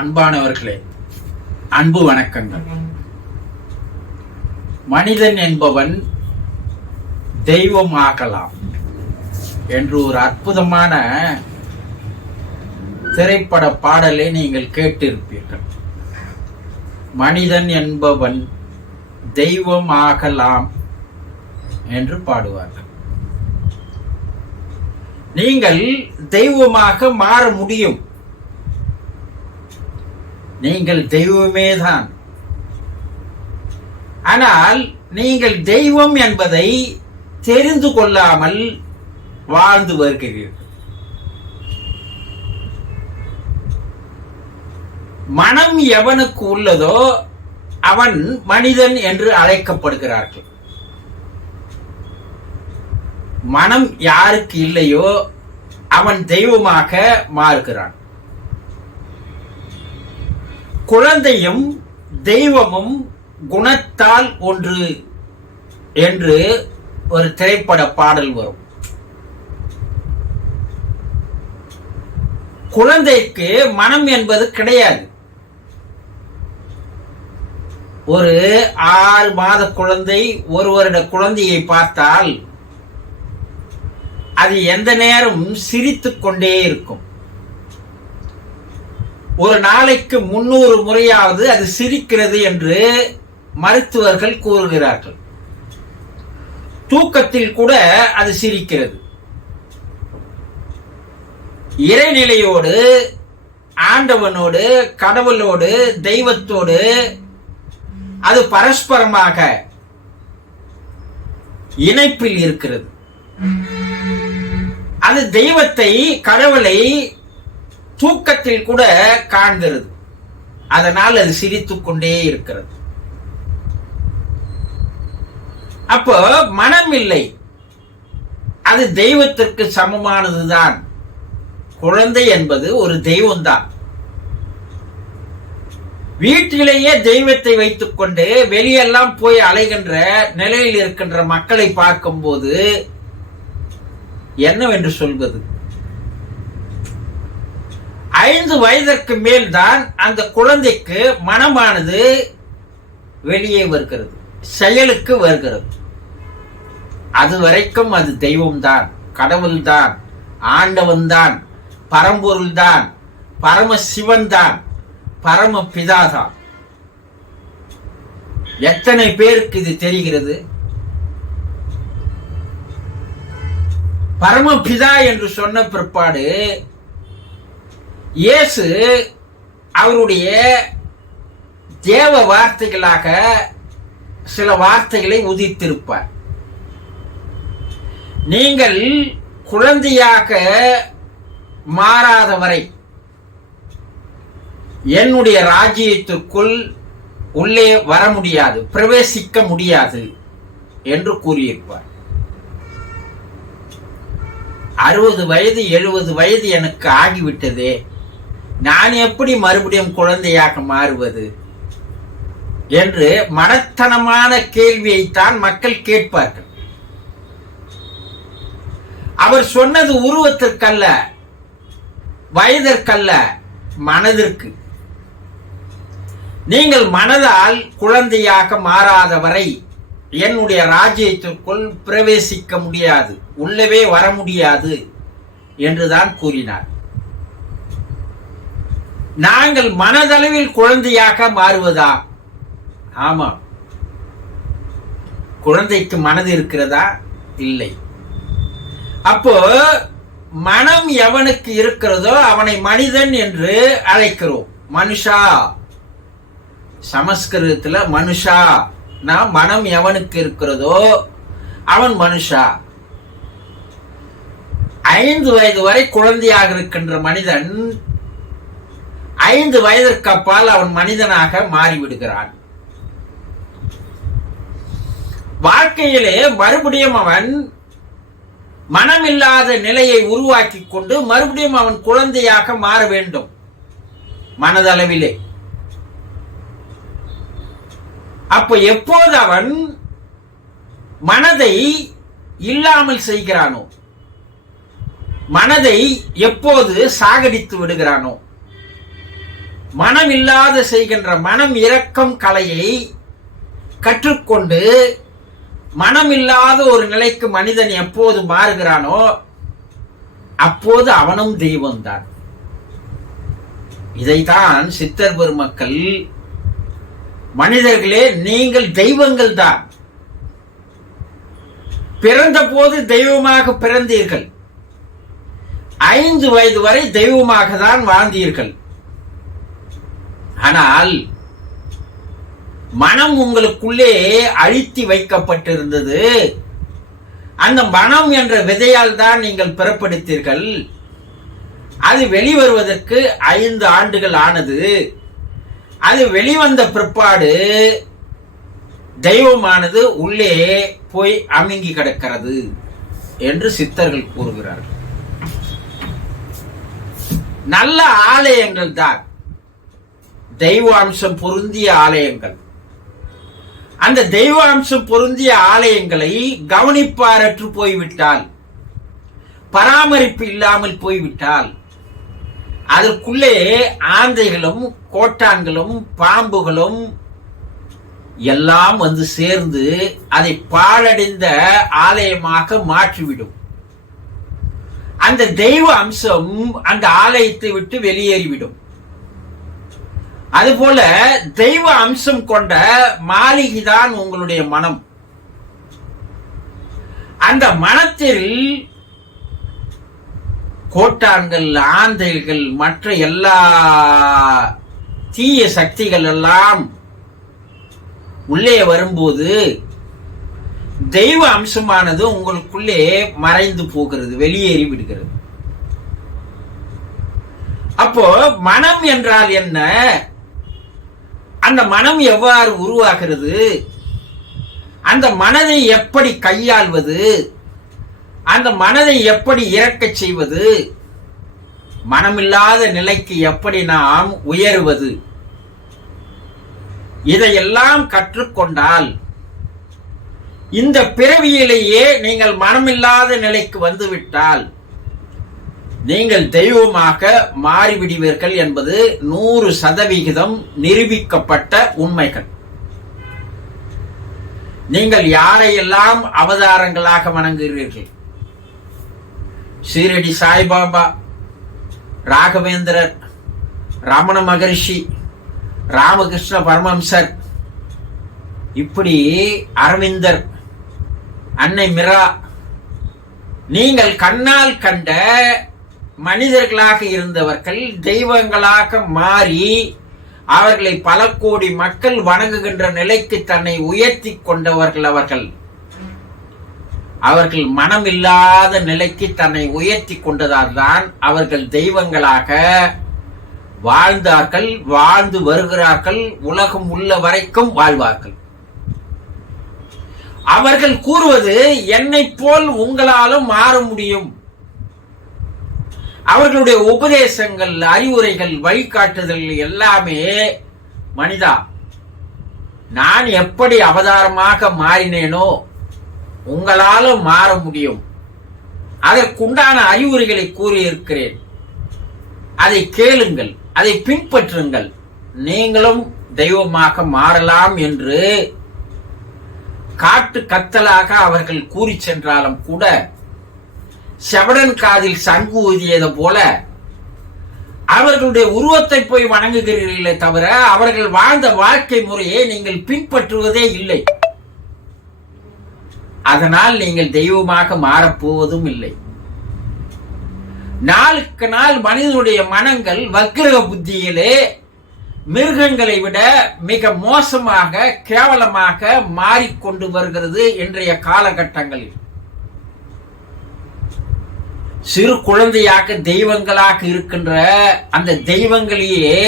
அன்பானவர்களே அன்பு வணக்கங்கள். மனிதன் என்பவன் தெய்வம் ஆகலாம் என்று ஒரு அற்புதமான திரைப்பட பாடலை நீங்கள் கேட்டிருப்பீர்கள். மனிதன் என்பவன் தெய்வம் ஆகலாம் என்று பாடுவார்கள். நீங்கள் தெய்வமாக மாற முடியும். நீங்கள் தெய்வமே தான் ஆனால் நீங்கள் தெய்வம் என்பதை தெரிந்து கொள்ளாமல் வாழ்ந்து வருகிறீர்கள். மனம் எவனுக்கு உள்ளதோ அவன் மனிதன் என்று அழைக்கப்படுகிறார்கள். மனம் யாருக்கு இல்லையோ அவன் தெய்வமாக மாறுகிறான். குழந்தையும் தெய்வமும் குணத்தால் ஒன்று என்று ஒரு திரைப்பட பாடல் வரும். குழந்தைக்கு மனம் என்பது கிடையாது. ஒரு ஆறு மாத குழந்தை ஒரு வருட குழந்தையை பார்த்தால் அது எந்த நேரம் சிரித்துக் கொண்டே இருக்கும். ஒரு நாளைக்கு முன்னூறு முறையாவது அது சிரிக்கிறது என்று மருத்துவர்கள் கூறுகிறார்கள். தூக்கத்தில் கூட அது சிரிக்கிறது. இறைநிலையோடு ஆண்டவனோடு கடவுளோடு தெய்வத்தோடு அது பரஸ்பரமாக இணைப்பில் இருக்கிறது. அது தெய்வத்தை கடவுளை தூக்கத்தில் கூட காண்கிறது. அதனால் அது சிரித்து கொண்டே இருக்கிறது. அப்போ மனம் இல்லை அது தெய்வத்திற்கு சமமானதுதான். குழந்தை என்பது ஒரு தெய்வம்தான். வீட்டிலேயே தெய்வத்தை வைத்துக்கொண்டு வெளியெல்லாம் போய் அலைகின்ற நிலையில் இருக்கின்ற மக்களை பார்க்கும்போது என்னவென்று சொல்வது? ஐந்து வயதிற்கு மேல்தான் அந்த குழந்தைக்கு மனமானது வெளியே வருகிறது செயலுக்கு வருகிறது. அது வரைக்கும் அது தெய்வம்தான் கடவுள்தான் ஆண்டவன்தான் பரம்பொருள்தான் பரம சிவன்தான் பரம பிதாதான் எத்தனை பேருக்கு இது தெரிகிறது? பரமபிதா என்று சொன்ன பிற்பாடு இயேசு அவருடைய தேவ வார்த்தைகளாக சில வார்த்தைகளை உதித்திருப்பார். நீங்கள் குழந்தையாக மாறாதவரை என்னுடைய ராஜ்யத்திற்குள் உள்ளே வர முடியாது பிரவேசிக்க முடியாது என்று கூறியிருப்பார். அறுபது வயது எழுபது வயது எனக்கு ஆகிவிட்டதே. நான் எப்படி மறுபடியும் குழந்தையாக மாறுவது என்று மனத்தனமான கேள்வியைத்தான் மக்கள் கேட்பார்கள். அவர் சொன்னது உருவத்திற்கல்ல வயதிற்கல்ல மனதிற்கு. நீங்கள் மனதால் குழந்தையாக மாறாத வரை என்னுடைய ராஜ்யத்திற்குள் பிரவேசிக்க முடியாது உள்ளவே வர முடியாது என்றுதான் கூறினார். நாங்கள் மனதளவில் குழந்தையாக மாறுவதா? ஆமா. குழந்தைக்கு மனது இருக்கிறதா? இல்லை. அப்போ மனம் எவனுக்கு இருக்கிறதோ அவனை மனிதன் என்று அழைக்கிறோம். மனுஷா. சமஸ்கிருதத்துல மனுஷா. நான் மனம் எவனுக்கு இருக்கிறதோ அவன் மனுஷா. ஐந்து வயது வரை குழந்தையாக இருக்கின்ற மனிதன் ஐந்து வயதிற்கு அப்பால் அவன் மனிதனாக மாறிவிடுகிறான். வாழ்க்கையிலே மறுபடியும் அவன் மனமில்லாத நிலையை உருவாக்கி கொண்டு மறுபடியும் அவன் குழந்தையாக மாற வேண்டும். மனதளவிலே. அப்ப எப்போது அவன் மனதை இல்லாமல் செய்கிறானோ? மனதை எப்போது சாகடித்து விடுகிறானோ? மனம் இல்லாத செய்கின்ற மனம் இரக்கம் கலையை கற்றுக்கொண்டு மனம் இல்லாத ஒரு நிலைக்கு மனிதன் எப்போது மாறுகிறானோ அப்போது அவனும் தெய்வம்தான். இதைத்தான் சித்தர் பெருமக்கள் மனிதர்களே நீங்கள் தெய்வங்கள் தான் பிறந்த போது தெய்வமாக பிறந்தீர்கள். ஐந்து வயது வரை தெய்வமாக தான் வாழ்ந்தீர்கள். ஆனால் மனம் உங்களுக்குள்ளே அழுத்தி வைக்கப்பட்டிருந்தது. அந்த மனம் என்ற விதையால் தான் நீங்கள் பிறப்படுத்தீர்கள். அது வெளிவருவதற்கு ஐந்து ஆண்டுகள் ஆனது. அது வெளிவந்த பிற்பாடு தெய்வமானது உள்ளே போய் அமுங்கி கிடக்கிறது என்று சித்தர்கள் கூறுகிறார்கள். நல்ல ஆலயங்கள் தான். தெய்வாம்சம் பொருந்திய ஆலயங்கள். அந்த தெய்வாம்சம் பொருந்திய ஆலயங்களை கவனிப்பாரற்று போய்விட்டால் பராமரிப்பு இல்லாமல் போய்விட்டால் அதற்குள்ளே ஆந்தைகளும் கோட்டான்களும் பாம்புகளும் எல்லாம் வந்து சேர்ந்து அதை பாழடைந்த ஆலயமாக மாற்றிவிடும். அந்த தெய்வ அம்சம் அந்த ஆலயத்தை விட்டு வெளியேறிவிடும். அதுபோல தெய்வ அம்சம் கொண்ட மாளிகைதான் உங்களுடைய மனம். அந்த மனத்தில் கோட்டான்கள் ஆந்தைகள் மற்ற எல்லா தீய சக்திகள் எல்லாம் உள்ளே வரும்போது தெய்வ அம்சமானது உங்களுக்குள்ளே மறைந்து போகிறது வெளியேறி விடுகிறது. அப்போ மனம் என்றால் என்ன? அந்த மனம் எவ்வாறு உருவாகிறது? அந்த மனதை எப்படி கையாள்வது? அந்த மனதை எப்படி இறக்கச் செய்வது? மனமில்லாத நிலைக்கு எப்படி நாம் உயருவது? இதையெல்லாம் கற்றுக்கொண்டால் இந்த பிறவியிலேயே நீங்கள் மனமில்லாத நிலைக்கு வந்துவிட்டால் நீங்கள் தெய்வமாக மாறிவிடுவீர்கள் என்பது நூறு சதவிகிதம் நிரூபிக்கப்பட்ட உண்மைகள். நீங்கள் யாரையெல்லாம் அவதாரங்களாக வணங்குகிறீர்கள்? ஸ்ரீரடி சாய்பாபா ராகவேந்திரர் ரமண மகரிஷி ராமகிருஷ்ண பரமம்சர் இப்படி அரவிந்தர் அன்னை மிரா நீங்கள் கண்ணால் கண்ட மனிதர்களாக இருந்தவர்கள் தெய்வங்களாக மாறி அவர்களை பல கோடி மக்கள் வணங்குகின்ற நிலைக்கு தன்னை உயர்த்தி கொண்டவர்கள் அவர்கள். அவர்கள் மனம் இல்லாத நிலைக்கு தன்னை உயர்த்தி கொண்டதால் தான் அவர்கள் தெய்வங்களாக வாழ்ந்தார்கள் வாழ்ந்து வருகிறார்கள் உலகம் உள்ள வரைக்கும் வாழ்வார்கள். அவர்கள் கூறுவது என்னை போல் உங்களாலும் மாற முடியும். அவர்களுடைய உபதேசங்கள் அறிவுரைகள் வழிகாட்டுதல் எல்லாமே மனிதா. நான் எப்படி அவதாரமாக மாறினேனோ உங்களால மாற முடியும். அதற்குண்டான அறிவுரைகளை கூறியிருக்கிறேன். அதை கேளுங்கள் அதை பின்பற்றுங்கள். நீங்களும் தெய்வமாக மாறலாம் என்று காட்டு கத்தலாக அவர்கள் கூறி சென்றாலும் கூட செவடன் காதில் சங்கு ஊதியது போல அவர்களுடைய உருவத்தை போய் வணங்குகிறீர்களே தவிர அவர்கள் வாழ்ந்த வாழ்க்கை முறையை நீங்கள் பின்பற்றுவதே இல்லை. அதனால் நீங்கள் தெய்வமாக மாறப்போவதும் இல்லை. நாளுக்கு நாள் மனிதனுடைய மனங்கள் வக்கிரக புத்தியிலே மிருகங்களை விட மிக மோசமாக கேவலமாக மாறிக்கொண்டு வருகிறது இன்றைய காலகட்டங்களில். சிறு குழந்தையாக தெய்வங்களாக இருக்கின்ற அந்த தெய்வங்களையே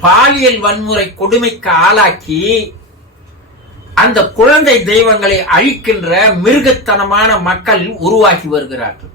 பாலியல் வன்முறை கொடுமைக்கு ஆளாக்கி அந்த குழந்தை தெய்வங்களை அழிக்கின்ற மிருகத்தனமான மக்கள் உருவாகி வருகிறார்கள்.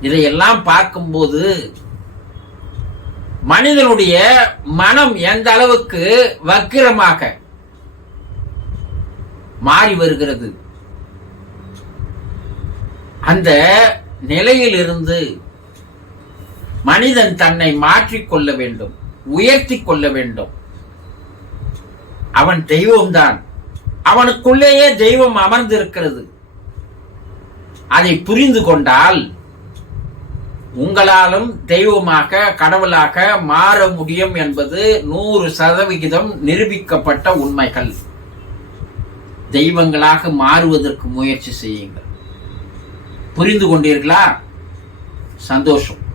இதையெல்லாம் பார்க்கும்போது மனிதனுடைய மனம் எந்த அளவுக்கு வக்கிரமாக மாறி வருகிறது? அந்த நிலையிலிருந்து மனிதன் தன்னை மாற்றிக்கொள்ள வேண்டும் உயர்த்தி கொள்ள வேண்டும். அவன் தெய்வம்தான். அவனுக்குள்ளேயே தெய்வம் அமர்ந்திருக்கிறது. அதை புரிந்து கொண்டால் உங்களாலும் தெய்வமாக கடவுளாக மாற முடியும் என்பது நூறு சதவிகிதம் நிரூபிக்கப்பட்ட உண்மைகள். தெய்வங்களாக மாறுவதற்கு முயற்சி செய்யுங்கள். புரிந்து கொண்டீர்களா? சந்தோஷம்.